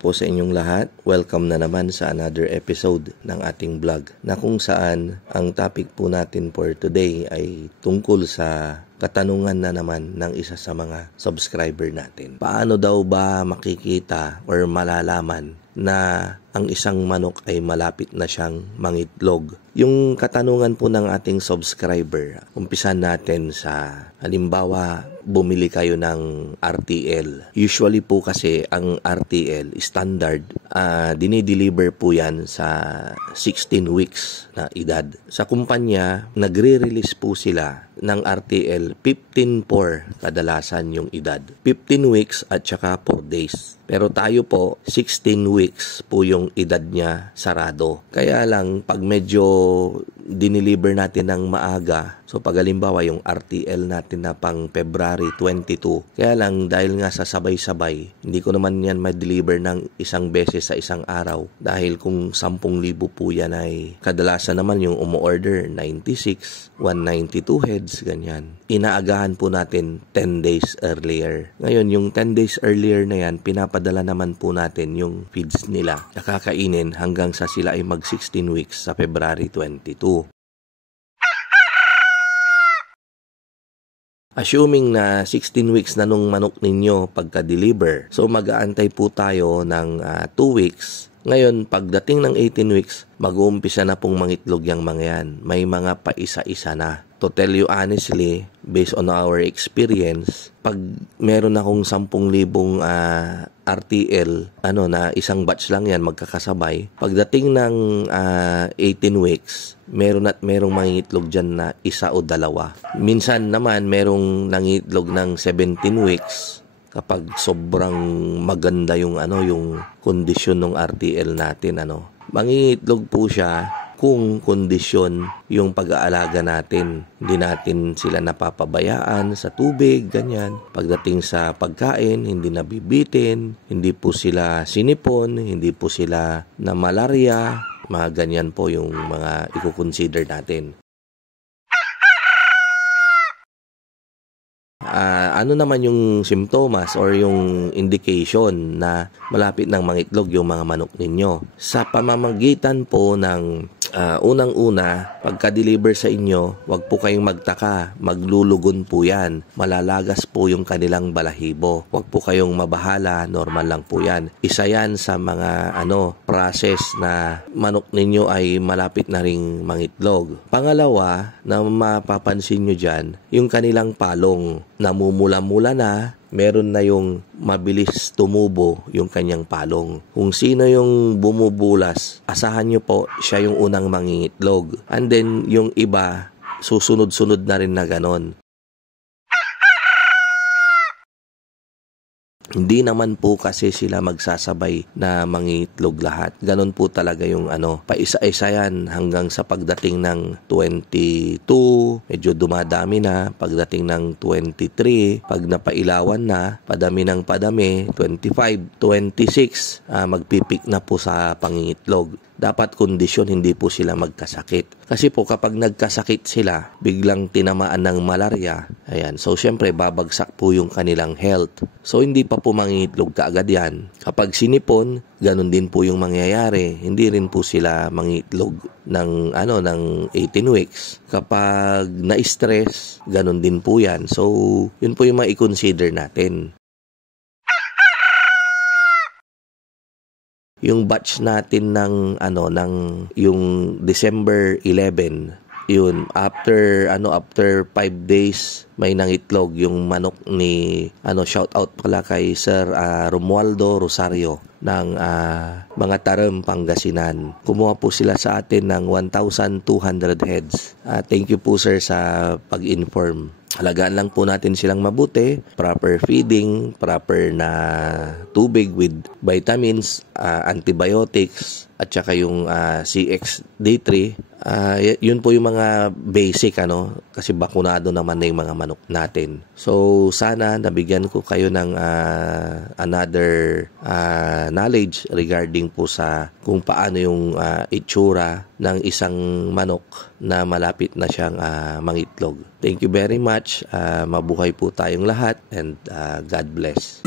po sa inyong lahat. Welcome na naman sa another episode ng ating vlog na kung saan ang topic po natin for today ay tungkol sa katanungan na naman ng isa sa mga subscriber natin. Paano daw ba makikita or malalaman na ang isang manok ay malapit na siyang mangitlog? Yung katanungan po ng ating subscriber, umpisan natin sa halimbawa, bumili kayo ng RTL. Usually po kasi ang RTL standard, dinideliver po yan sa 16 weeks na edad. Sa kumpanya, nagre-release po sila ng RTL 15-4 kadalasan yung edad. 15 weeks at saka 4 days. Pero tayo po, 16 weeks po yung edad niya sarado. Kaya lang, pag medyo dineliver natin ng maaga, so pag halimbawa yung RTL natin na pang February 22, kaya lang dahil nga sa sabay-sabay, hindi ko naman yan ma-deliver ng isang beses sa isang araw. Dahil kung 10,000 po yan ay kadalasan naman yung umu-order 96, 192 heads, ganyan. Inaagahan po natin 10 days earlier. Ngayon, yung 10 days earlier na yan, pinapadala naman po natin yung feeds nila. Nakakainin hanggang sa sila ay mag 16 weeks sa February 22. Assuming na 16 weeks na nung manok ninyo pagka-deliver, so mag-aantay po tayo ng 2 weeks. Ngayon, pagdating ng 18 weeks, mag-uumpisa na pong mangitlog yung mga yan. May mga paisa-isa na. To tell you honestly, based on our experience, pag meron akong 10,000 RTL, na isang batch lang yan, magkakasabay, pagdating ng 18 weeks, merong mangitlog dyan na isa o dalawa. Minsan naman, merong nangitlog ng 17 weeks, kapag sobrang maganda yung kondisyon ng RTL natin, mangingitlog po siya kung kondisyon yung pag-aalaga natin. Hindi natin sila napapabayaan sa tubig, ganyan. Pagdating sa pagkain, hindi nabibitin, hindi po sila sinipon, hindi po sila na malaria, mga ganyan po yung mga i-consider natin. Ano naman yung symptoms or yung indication na malapit ng mangitlog yung mga manok ninyo? Sa pamamagitan po ng unang-una, pagka-deliver sa inyo, wag po kayong magtaka, maglulugon po yan. Malalagas po yung kanilang balahibo. Wag po kayong mabahala, normal lang po yan. Isa yan sa mga process na manok ninyo ay malapit na ring mangitlog. Pangalawa, na mapapansin nyo dyan, yung kanilang palong namumula-mula na, meron na yung mabilis tumubo yung kanyang palong. Kung sino yung bumubulas, asahan nyo po siya yung unang mangingitlog. And then yung iba, susunod-sunod na rin na ganon. Hindi naman po kasi sila magsasabay na mangitlog lahat. Ganon po talaga yung paisa-isa yan hanggang sa pagdating ng 22, medyo dumadami na. Pagdating ng 23, pag napailawan na, padami ng padami, 25, 26, magpipik na po sa pangingitlog. Dapat kondisyon, hindi po sila magkasakit. Kasi po kapag nagkasakit sila, biglang tinamaan ng malaria, so syempre babagsak po yung kanilang health. So hindi pa po mangingitlog kaagad yan. Kapag sinipon, ganun din po yung mangyayari. Hindi rin po sila mangingitlog ng 18 weeks. Kapag na-stress, ganun din po yan. So yun po yung ma-i-consider natin. Yung batch natin ng yung December 11, yun after 5 days may nangitlog yung manok ni shout out pala kay Sir Romualdo Rosario ng mga Taram, Pangasinan. Kumuha po sila sa atin ng 1,200 heads. Thank you po sir sa pag-inform. Alagaan lang po natin silang mabuti, proper feeding, proper na tubig with vitamins, antibiotics, at saka yung CXD3. Yun po yung mga basic kasi bakunado naman na yung mga manok natin. So sana nabigyan ko kayo ng another knowledge regarding po sa kung paano yung itsura ng isang manok na malapit na siyang mangitlog. Thank you very much. Mabuhay po tayong lahat and God bless.